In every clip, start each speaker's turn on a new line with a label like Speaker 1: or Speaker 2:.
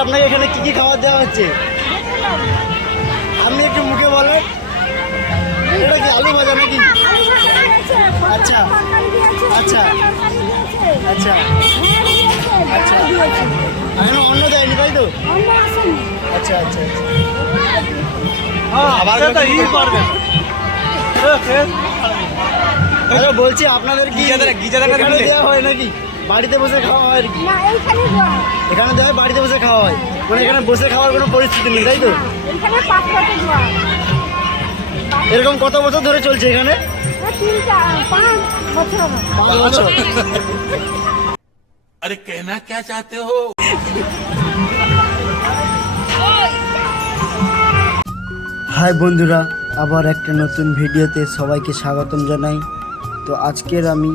Speaker 1: আপনাকে এখানে কি কি খাবার দেওয়া হচ্ছে? আপনি একটু মুখে বলেন। এটা কি আলু ভাজা নাকি? আচ্ছা। আচ্ছা। আচ্ছা। আচ্ছা। এখন অন্য দেয়নি তাই তো? আচ্ছা আচ্ছা আচ্ছা।
Speaker 2: আবার করবে
Speaker 1: আচ্ছা বলছি আপনাদের কি
Speaker 2: গিজাদার- গিজাদার?
Speaker 1: দেওয়া হয় নাকি? বাড়িতে বসে খাওয়া হয় আর কি। এখানে দেওয়া হয় বাড়িতে বসে খাওয়া হয়। মানে এখানে বসে খাওয়ার কোনো পরিস্থিতি নেই তাই তো? এরকম কত বছর ধরে চলছে এখানে?
Speaker 3: আরে কেনা কে চাতে হো?
Speaker 1: হাই বন্ধুরা আবার একটা নতুন ভিডিওতে সবাইকে স্বাগতম জানাই। তো আজকের আমি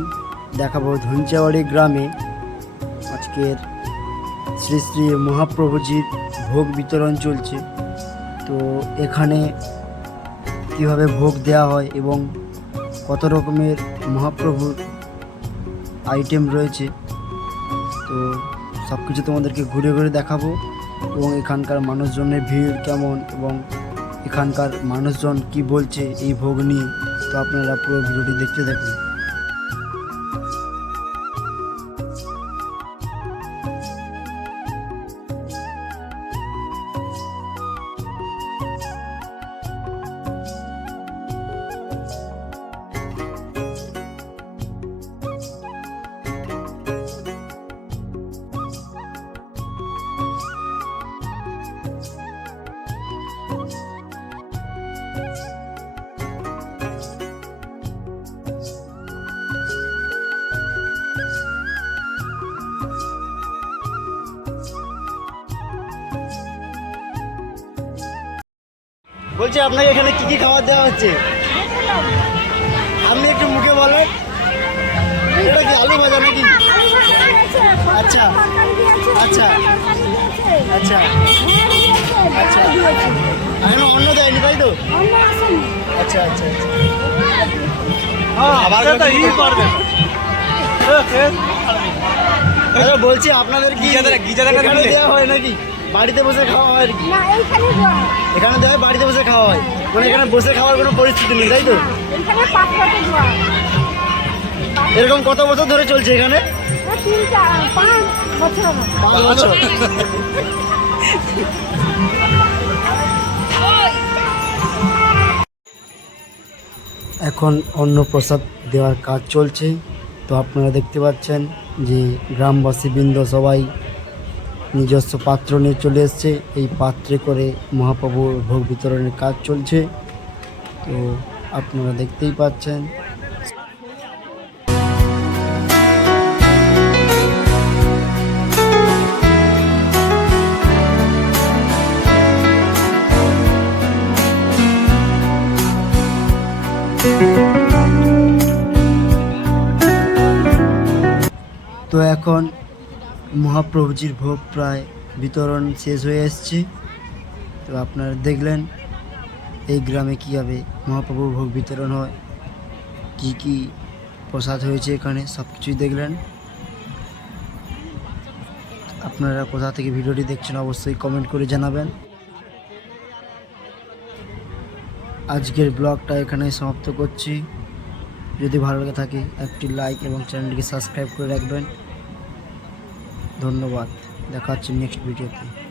Speaker 1: দেখাবো ধনচাবাড়ি গ্রামে। আজকের শ্রী শ্রী মহাপ্রভুজির ভোগ বিতরণ চলছে। তো এখানে কীভাবে ভোগ দেওয়া হয় এবং কত রকমের মহাপ্রভুর আইটেম রয়েছে, তো সব কিছু তোমাদেরকে ঘুরে ঘুরে দেখাবো। এবং এখানকার মানুষজনের ভিড় কেমন এবং এখানকার মানুষজন কি বলছে এই ভোগ নিয়ে, তো আপনারা পুরো ভিডিওটি দেখতে থাকুন। বলছি আপনাকে এখানে কি কি খাবার দেওয়া হচ্ছে? আপনি একটু মুখে বলেন। এটা কি আলু ভাজা নাকি? আচ্ছা। আচ্ছা। আচ্ছা। আচ্ছা। এখন অন্য দেয়নি তাই তো? আচ্ছা আচ্ছা আচ্ছা।
Speaker 2: আবার করবে।
Speaker 1: আচ্ছা বলছি আপনাদের কি
Speaker 2: গিজাদার- গিজাদার
Speaker 1: দেওয়া হয় নাকি? বাড়িতে বসে খাওয়া হয় আর কি। এখানে দেওয়া হয় বাড়িতে বসে খাওয়া হয়। মানে এখানে বসে খাওয়ার কোনো পরিস্থিতি নেই তাই তো? এরকম কত বছর ধরে চলছে এখানে? পাঁচ বছর। এখন অন্নপ্রসাদ দেওয়ার কাজ চলছে। তো আপনারা দেখতে পাচ্ছেন যে গ্রামবাসীবৃন্দ সবাই নিজস্ব পাত্র নিয়ে চলে এসছে। এই পাত্রে করে মহাপ্রভুর ভোগ বিতরণের কাজ চলছে। তো আপনারা দেখতেই পাচ্ছেন। তো এখন মহাপ্রভুজির ভোগ প্রায় বিতরণ শেষ হয়ে এসছে। তো আপনারা দেখলেন এই গ্রামে কীভাবে মহাপ্রভুর ভোগ বিতরণ হয়, কি কি প্রসাদ হয়েছে এখানে, সব কিছুই দেখলেন। আপনারা কোথা থেকে ভিডিওটি দেখছেন অবশ্যই কমেন্ট করে জানাবেন। আজকের ব্লগটা এখানে সমাপ্ত করছি। যদি ভালো লেগে থাকে, একটি লাইক এবং চ্যানেলটিকে সাবস্ক্রাইব করে রাখবেন। ধন্যবাদ। দেখা হচ্ছে নেক্সট ভিডিওতে